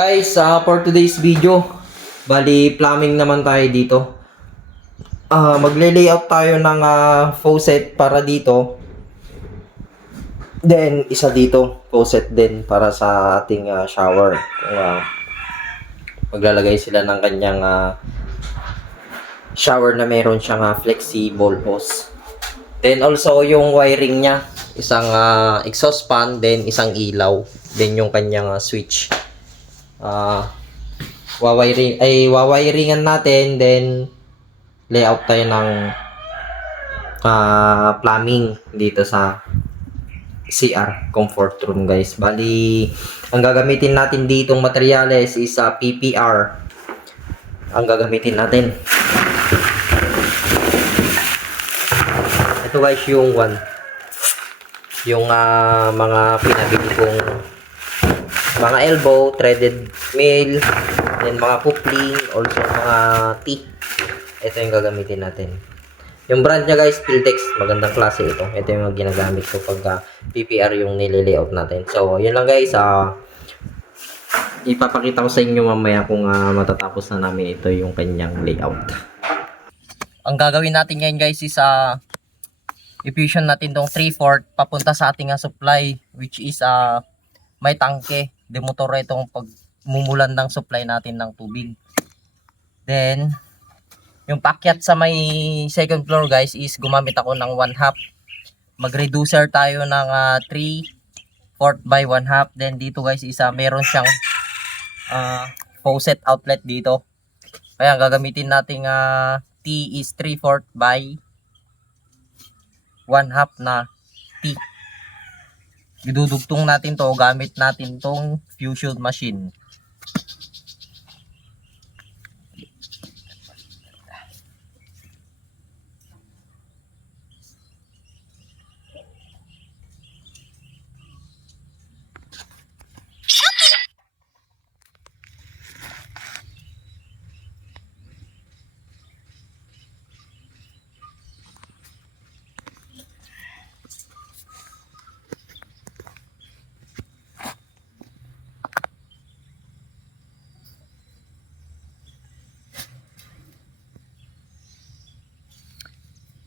Guys, for today's video, bali plumbing naman tayo dito. Magle-layout tayo ng faucet para dito. Then, isa dito, faucet din para sa ating shower. Kung maglalagay sila ng kanyang shower na meron siyang flexible hose. Then, also yung wiring niya, isang exhaust fan, then isang ilaw, then yung kanyang switch. Wawiringan natin, then layout tayo ng plumbing dito sa CR comfort room, guys. Bali, ang gagamitin natin ditong materyales is PPR. Ang gagamitin natin. Ito guys, yung mga pinabili kong mga elbow, threaded nail, then mga coupling, also mga T. Ito yung gagamitin natin. Yung brand niya guys, Piltex, magandang klase ito. Ito yung mga ginagamit ko pag PPR yung nile-layout natin. So, yun lang guys. Ipapakita ko sa inyo mamaya kung matatapos na namin ito yung kanyang layout. Ang gagawin natin ngayon guys is i-fusion natin tong 3/4 papunta sa ating supply, which is may tangke. Demotor itong pagmumulan ng supply natin ng tubig. Then, yung pakyat sa may second floor guys is gumamit ako ng 1/2. Mag-reducer tayo ng 3/4 by 1/2. Then dito guys is meron siyang faucet outlet dito. Kaya gagamitin nating T is 3/4 by 1/2 na T. Idudugtong natin to gamit natin tong fusion machine.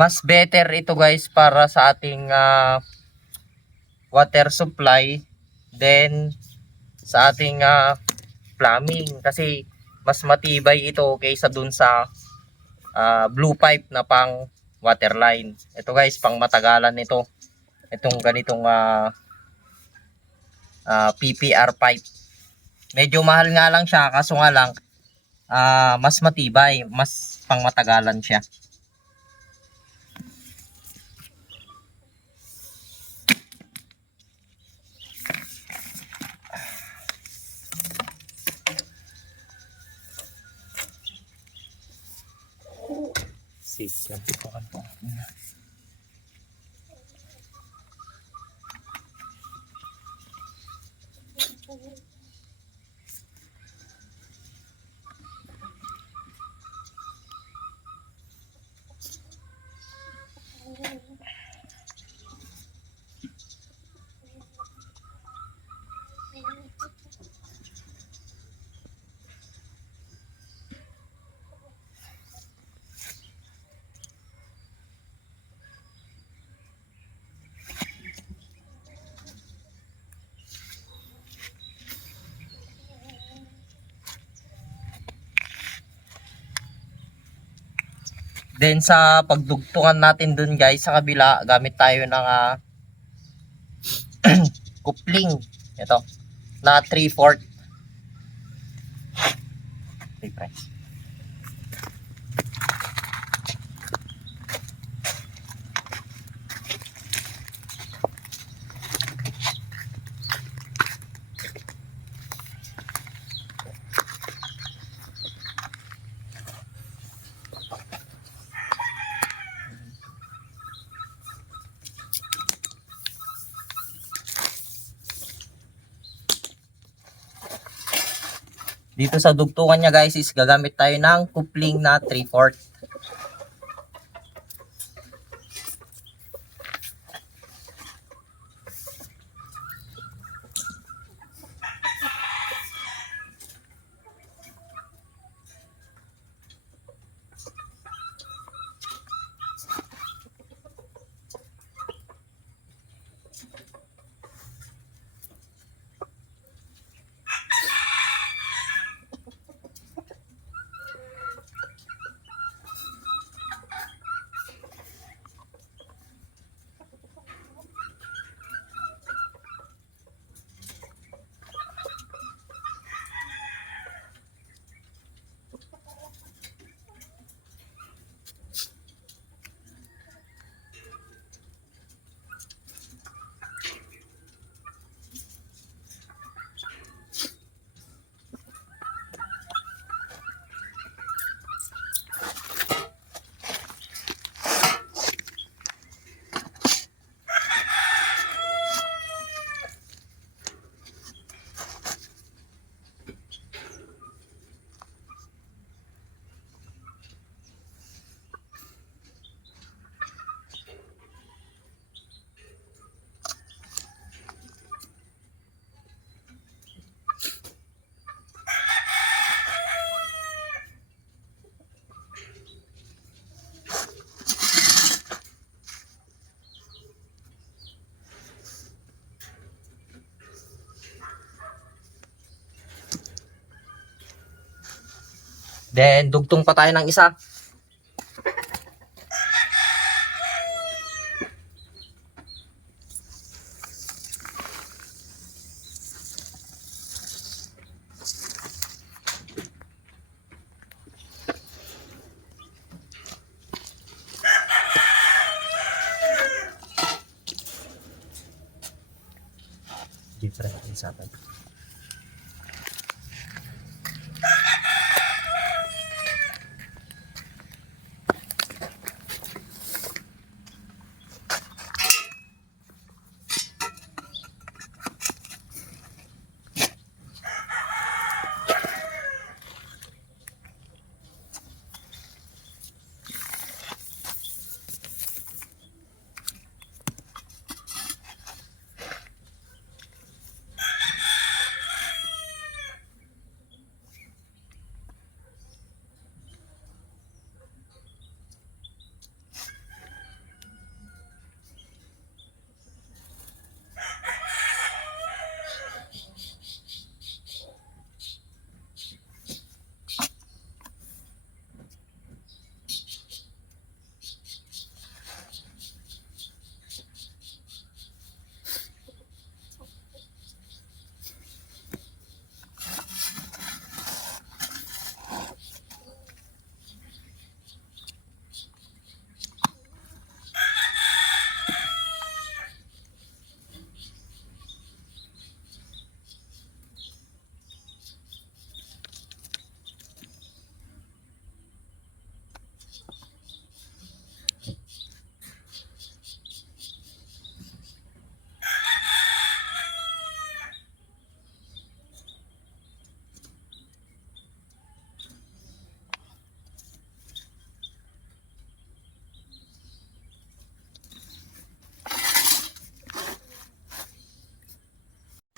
Mas better ito guys para sa ating water supply then sa ating plumbing, kasi mas matibay ito kaysa dun sa blue pipe na pang water line. Ito guys, pang matagalan nito. Itong ganitong PPR pipe. Medyo mahal nga lang siya, kaso nga lang mas matibay, mas pang matagalan siya. Then sa pagdugtungan natin dun guys sa kabila, gamit tayo ng coupling. Ito na 3/4. Dito sa dugtungan niya guys is gagamit tayo ng coupling na 3/4. Then dugtong pa tayo ng isa. Different isa pa.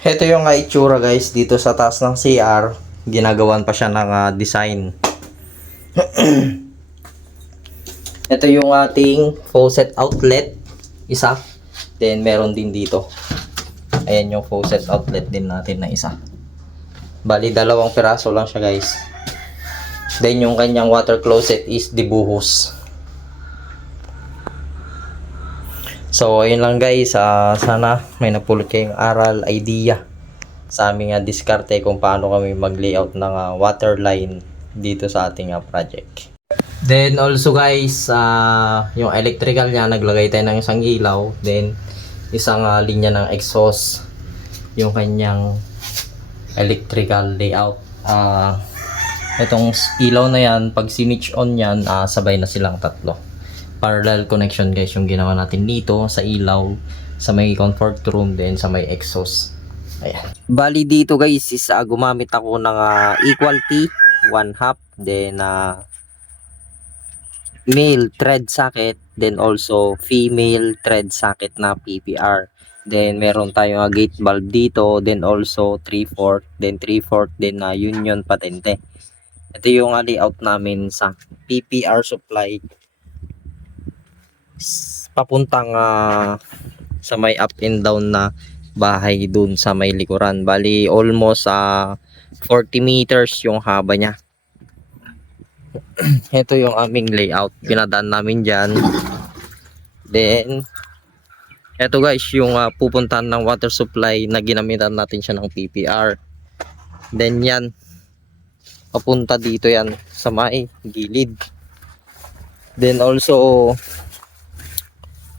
Ito yung itsura guys dito sa taas ng CR. Ginagawan pa siya ng design. Ito yung ating faucet outlet. Isa. Then meron din dito. Ayan yung faucet outlet din natin na isa. Bali dalawang piraso lang siya guys. Then yung kanyang water closet is dibuhos. So ayun lang guys, sana may napulot kayong aral, idea sa aming diskarte kung paano kami mag-layout ng water line dito sa ating project. Then also guys, yung electrical niya, naglagay tayo ng isang ilaw, then isang linya ng exhaust, yung kanyang electrical layout. Itong ilaw na yan, pag sinitch on yan, sabay na silang tatlo. Parallel connection guys yung ginawa natin dito sa ilaw, sa may comfort room, then sa may exhaust. Ayan. Bali dito guys is gumamit ako ng equal T 1/2, then male thread socket, then also female thread socket na PPR. Then meron tayong gate valve dito, then also 3/4, then 3/4 din na union patente. Ito yung layout namin sa PPR supply papuntang sa may up and down na bahay dun sa may likuran. Bali almost 40 meters yung haba niya. Ito yung aming layout, pinadaan namin dyan. Then ito guys yung pupuntahan ng water supply na ginamitan natin siya ng PPR. Then yan papunta dito yan sa may gilid. Then also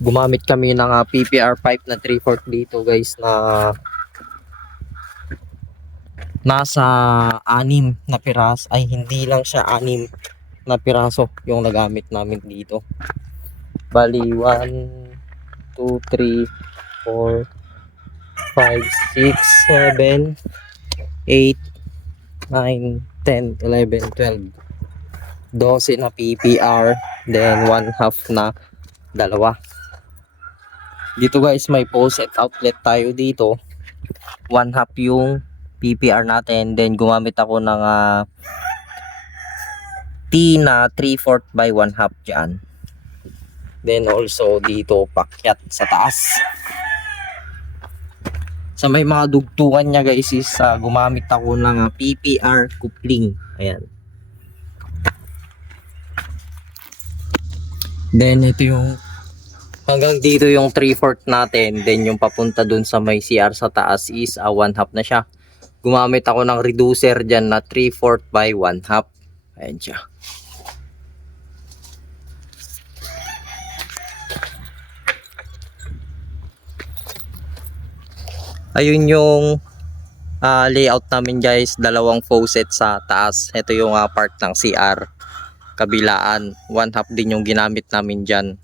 gumamit kami ng PPR pipe na 3/4 dito guys, na nasa 6 na piraso, ay hindi lang siya 6 na piraso yung nagamit namin dito. Bali 1, 2, 3, 4, 5, 6, 7, 8, 9, 10, 11, 12, 12 na PPR, then 1/2 na dalawa. Dito guys may faucet outlet tayo dito, 1/2 yung PPR natin, then gumamit ako ng T na 3/4 by 1/2 dyan. Then also dito pakyat sa taas. Sa may mga dugtungan niya guys is gumamit ako ng PPR coupling. Ayan. Then ito yung hanggang dito yung 3/4 natin. Then yung papunta dun sa may CR sa taas is 1/2 na siya. Gumamit ako ng reducer dyan na 3/4 by 1/2. Ayan siya. Ayun yung layout namin guys. Dalawang faucet sa taas. Ito yung part ng CR. Kabilaan. 1/2 din yung ginamit namin dyan.